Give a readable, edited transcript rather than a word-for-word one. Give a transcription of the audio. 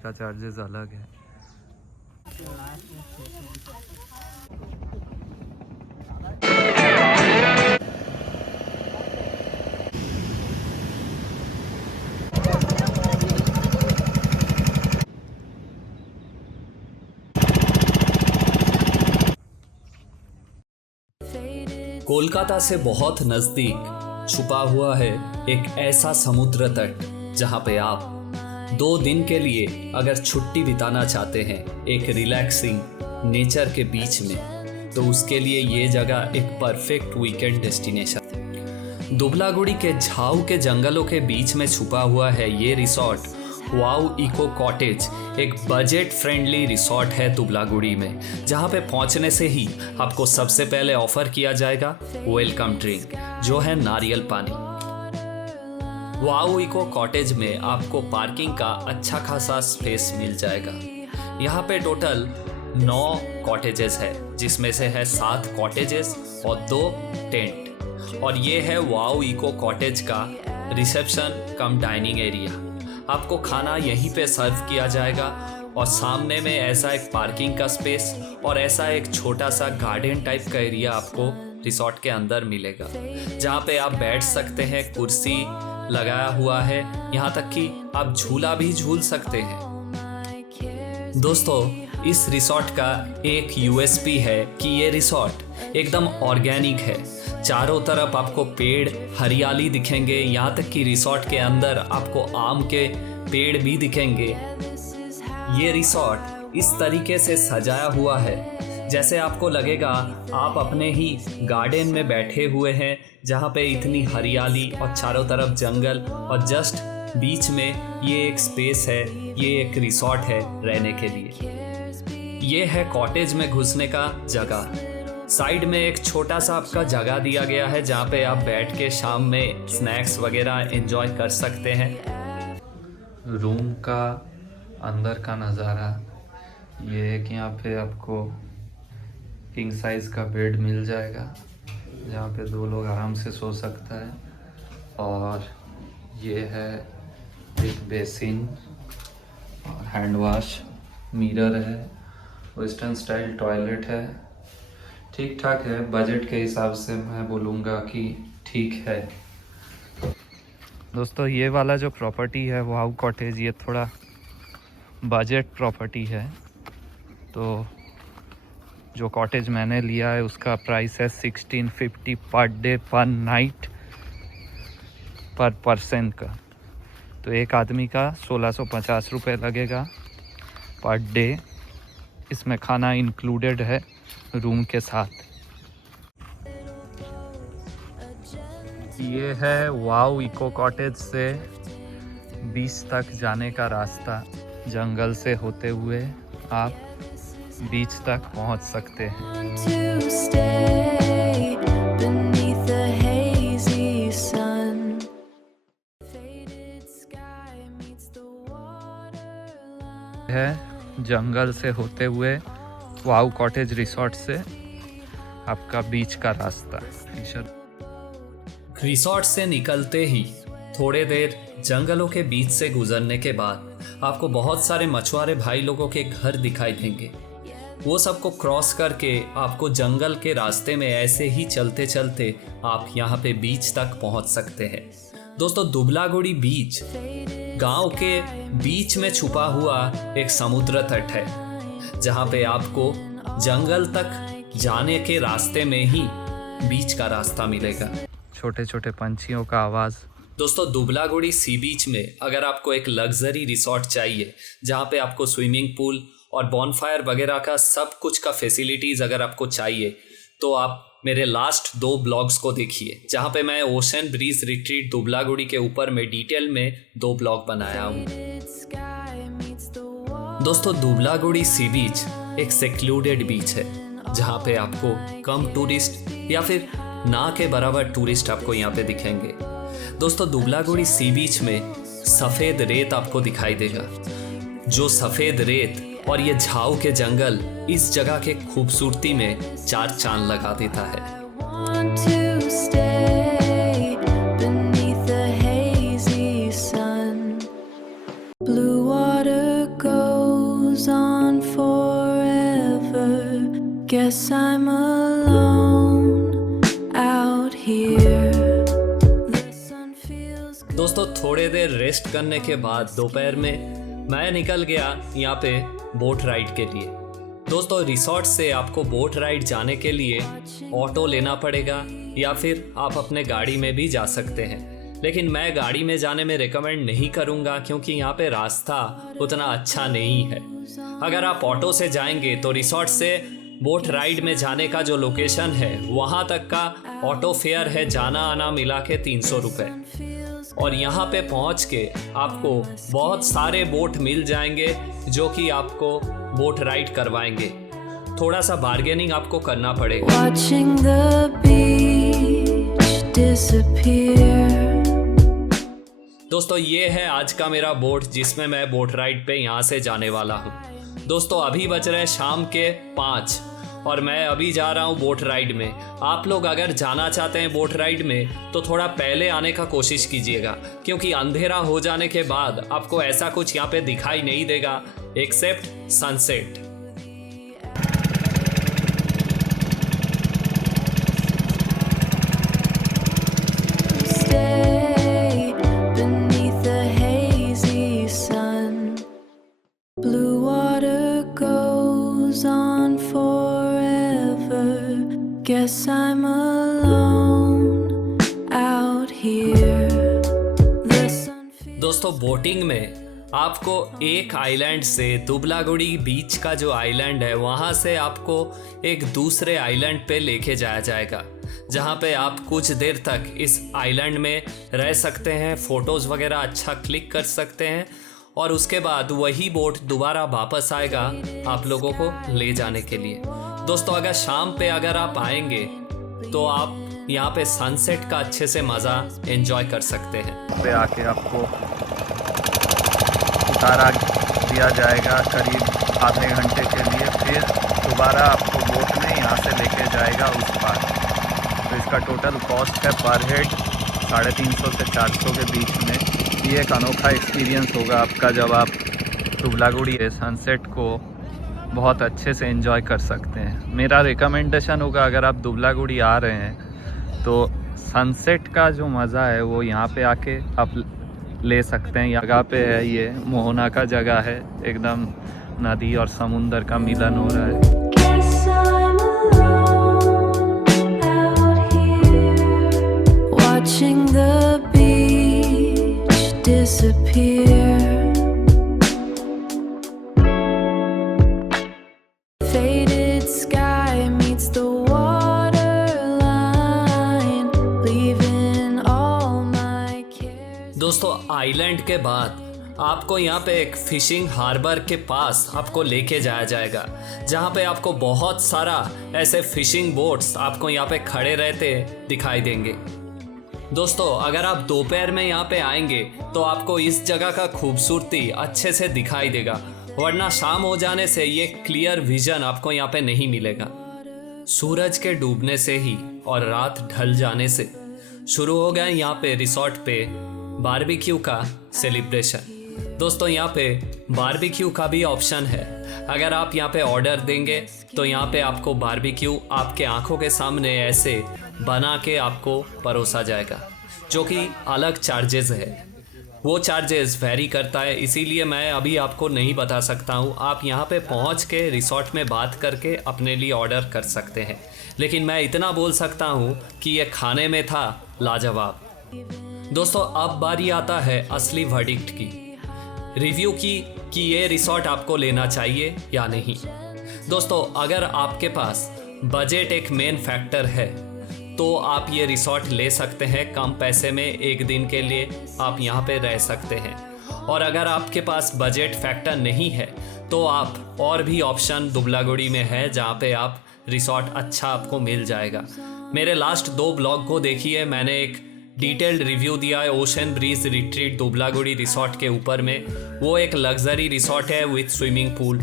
का चार्जेस अलग है। कोलकाता से बहुत नजदीक छुपा हुआ है एक ऐसा समुद्र तट जहां पे आप 2 दिन के लिए अगर छुट्टी बिताना चाहते हैं एक रिलैक्सिंग नेचर के बीच में, तो उसके लिए ये जगह एक परफेक्ट वीकेंड डेस्टिनेशन है। दुबलागुड़ी के झाऊ के जंगलों के बीच में छुपा हुआ है ये रिसोर्ट वाओ इको कॉटेज। एक बजट फ्रेंडली रिसोर्ट है दुबलागुड़ी में, जहां पे पहुंचने से ही आपको सबसे पहले ऑफर किया जाएगा वेलकम ड्रिंक, जो है नारियल पानी। वाओ इको कॉटेज में आपको पार्किंग का अच्छा खासा स्पेस मिल जाएगा। यहाँ पे टोटल 9 कॉटेजेस है, जिसमें से है 7 कॉटेजेस और 2 टेंट। और ये है वाओ इको कॉटेज का रिसेप्शन कम डाइनिंग एरिया। आपको खाना यहीं पे सर्व किया जाएगा और सामने में ऐसा एक पार्किंग का स्पेस और ऐसा एक छोटा सा गार्डन टाइप का एरिया आपको रिसोर्ट के अंदर मिलेगा, जहाँ पे आप बैठ सकते हैं, कुर्सी लगाया हुआ है, यहाँ तक कि आप झूला भी झूल सकते हैं। दोस्तों, इस रिसोर्ट का एक यूएसपी है कि ये रिसोर्ट एकदम ऑर्गेनिक है। चारों तरफ आपको पेड़ हरियाली दिखेंगे, यहाँ तक कि रिसोर्ट के अंदर आपको आम के पेड़ भी दिखेंगे। ये रिसोर्ट इस तरीके से सजाया हुआ है जैसे आपको लगेगा आप अपने ही गार्डन में बैठे हुए हैं, जहाँ पे इतनी हरियाली और चारों तरफ जंगल और जस्ट बीच में ये एक स्पेस है, ये एक रिसोर्ट है रहने के लिए। ये है कॉटेज में घुसने का जगह। साइड में एक छोटा सा आपका जगह दिया गया है, जहाँ पे आप बैठ के शाम में स्नैक्स वगैरह एंजॉय कर सकते हैं। रूम का अंदर का नज़ारा ये है कि यहाँ पे आपको किंग साइज़ का बेड मिल जाएगा, जहाँ पे 2 लोग आराम से सो सकता है। और ये है एक बेसिन और हैंड वॉश, मिरर है, वेस्टर्न स्टाइल टॉयलेट है। ठीक ठाक है, बजट के हिसाब से मैं बोलूँगा कि ठीक है। दोस्तों, ये वाला जो प्रॉपर्टी है वाओ कॉटेज, ये थोड़ा बजट प्रॉपर्टी है। तो जो कॉटेज मैंने लिया है उसका प्राइस है 1650 पर डे पर नाइट पर पर्सन का। तो एक आदमी का 1650 रुपये लगेगा पर डे। इसमें खाना इंक्लूडेड है रूम के साथ। ये है वाओ इको कॉटेज से बीच तक जाने का रास्ता। जंगल से होते हुए आप बीच तक पहुंच सकते हैं। है जंगल से होते हुए वाओ कॉटेज रिसोर्ट से आपका बीच का रास्ता। रिसोर्ट से निकलते ही थोड़े देर जंगलों के बीच से गुजरने के बाद आपको बहुत सारे मछुआरे भाई लोगों के घर दिखाई देंगे। वो सबको क्रॉस करके आपको जंगल के रास्ते में ऐसे ही चलते चलते आप यहाँ पे बीच तक पहुँच सकते हैं। दोस्तों, दुबलागुड़ी बीच गांव के बीच में छुपा हुआ एक समुद्र तट है, जहाँ पे आपको जंगल तक जाने के रास्ते में ही बीच का रास्ता मिलेगा। छोटे छोटे पंछियों का आवाज़। दोस्तों, दुबलागुड़ी सी बीच में अगर आपको एक लग्जरी रिसोर्ट चाहिए, जहाँ पे आपको स्विमिंग पूल और बॉनफायर वगैरह का सब कुछ का फैसिलिटीज़ अगर आपको चाहिए, तो आप मेरे लास्ट 2 ब्लॉग्स को देखिए, जहाँ पे मैं ओशन ब्रीज रिट्रीट दुबलागुड़ी के ऊपर में डिटेल में 2 ब्लॉग बनाया हूँ। दोस्तों, दुबलागुड़ी सी बीच एक सेक्लूडेड बीच है, जहाँ पे आपको कम टूरिस्ट या फिर ना के बराबर टूरिस्ट आपको यहाँ पे दिखेंगे। दोस्तों, दुबलागुड़ी सी बीच में सफ़ेद रेत आपको दिखाई देगा। जो सफ़ेद रेत और ये झाऊ के जंगल इस जगह के खूबसूरती में 4 चांद लगा देता है। Blue water go Guess I'm alone out here. The sun feels दोस्तों थोड़े देर रेस्ट करने के बाद दोपहर में मैं निकल गया यहाँ पे बोट राइड के लिए। दोस्तों रिसोर्ट से आपको बोट राइड जाने के लिए ऑटो लेना पड़ेगा या फिर आप अपने गाड़ी में भी जा सकते हैं, लेकिन मैं गाड़ी में जाने में रिकमेंड नहीं करूँगा क्योंकि यहाँ पे रास्ता उतना अच्छा नहीं है। अगर आप ऑटो से जाएंगे तो रिसोर्ट से बोट राइड में जाने का जो लोकेशन है वहाँ तक का ऑटो फेयर है जाना आना मिला के 300 रुपये, और यहाँ पे पहुँच के आपको बहुत सारे बोट मिल जाएंगे जो कि आपको बोट राइड करवाएंगे। थोड़ा सा बार्गेनिंग आपको करना पड़ेगा। watching the beach disappear. दोस्तों ये है आज का मेरा बोट जिसमें मैं बोट राइड पे यहाँ से जाने वाला हूँ। दोस्तों अभी बज रहे शाम के 5 और मैं अभी जा रहा हूँ बोट राइड में। आप लोग अगर जाना चाहते हैं बोट राइड में तो थोड़ा पहले आने का कोशिश कीजिएगा क्योंकि अंधेरा हो जाने के बाद आपको ऐसा कुछ यहाँ पे दिखाई नहीं देगा except sunset. Stay beneath the hazy sun. Blue water goes on forever. Guess I'm alone out here. The sun feels दोस्तों बोटिंग में आपको एक आइलैंड से दुबलागुड़ी बीच का जो आइलैंड है वहाँ से आपको एक दूसरे आइलैंड पे लेके जाया जाएगा जहाँ पे आप कुछ देर तक इस आइलैंड में रह सकते हैं, फ़ोटोज़ वगैरह अच्छा क्लिक कर सकते हैं और उसके बाद वही बोट दोबारा वापस आएगा आप लोगों को ले जाने के लिए। दोस्तों अगर शाम पे अगर आप आएंगे तो आप यहाँ पे सनसेट का अच्छे से मज़ा एंजॉय कर सकते हैं। पे आके आपको उतारा दिया जाएगा करीब आधे घंटे के लिए, फिर दोबारा आपको बोट में यहाँ से लेके जाएगा उस पार। तो इसका टोटल कॉस्ट है पर हेड 350 से 400 के बीच में। ये एक अनोखा एक्सपीरियंस होगा आपका जब आप दुबलागुड़ी सनसेट को बहुत अच्छे से एंजॉय कर सकते हैं। मेरा रिकमेंडेशन होगा अगर आप दुबलागुड़ी आ रहे हैं तो सनसेट का जो मज़ा है वो यहाँ पे आके आप ले सकते हैं। जगह पे है ये मोहना का जगह है, एकदम नदी और समुंदर का मिलन हो रहा है। Guess I'm alone out here, watching the beach disappear. Faded sky meets the waterline, leaving all my cares. दोस्तों आइलैंड के बाद आपको यहाँ पे एक फिशिंग हार्बर के पास आपको लेके जाया जाएगा जहाँ पे आपको बहुत सारा ऐसे फिशिंग बोट्स आपको यहाँ पे खड़े रहते दिखाई देंगे। दोस्तों अगर आप दोपहर में यहाँ पे आएंगे तो आपको इस जगह का खूबसूरती अच्छे से दिखाई देगा, वरना शाम हो जाने से ये क्लियर विजन आपको यहाँ पे नहीं मिलेगा। सूरज के डूबने से ही और रात ढल जाने से शुरू हो गया यहाँ पे रिसोर्ट पे बारबेक्यू का सेलिब्रेशन। दोस्तों यहाँ पे बारबेक्यू का भी ऑप्शन है। अगर आप यहाँ पे ऑर्डर देंगे तो यहाँ पे आपको बारबेक्यू आपके आंखों के सामने ऐसे बना के आपको परोसा जाएगा, जो कि अलग चार्जेस है। वो चार्जेस वेरी करता है, इसीलिए मैं अभी आपको नहीं बता सकता हूँ। आप यहाँ पे पहुँच के रिसोर्ट में बात करके अपने लिए ऑर्डर कर सकते हैं, लेकिन मैं इतना बोल सकता हूँ कि ये खाने में था लाजवाब। दोस्तों अब बारी आता है असली वर्डिक्ट की, रिव्यू की कि ये रिसोर्ट आपको लेना चाहिए या नहीं। दोस्तों अगर आपके पास बजट एक मेन फैक्टर है तो आप ये रिसोर्ट ले सकते हैं। कम पैसे में एक दिन के लिए आप यहाँ पे रह सकते हैं। और अगर आपके पास बजट फैक्टर नहीं है तो आप और भी ऑप्शन दुबलागुड़ी में है जहाँ पे आप रिसोर्ट अच्छा आपको मिल जाएगा। मेरे लास्ट 2 ब्लॉग को देखिए, मैंने एक डिटेल्ड रिव्यू दिया है ओशन ब्रीज रिट्रीट दुबलागुड़ी रिसोर्ट के ऊपर में। वो एक लग्जरी रिसोर्ट है विथ स्विमिंग पूल।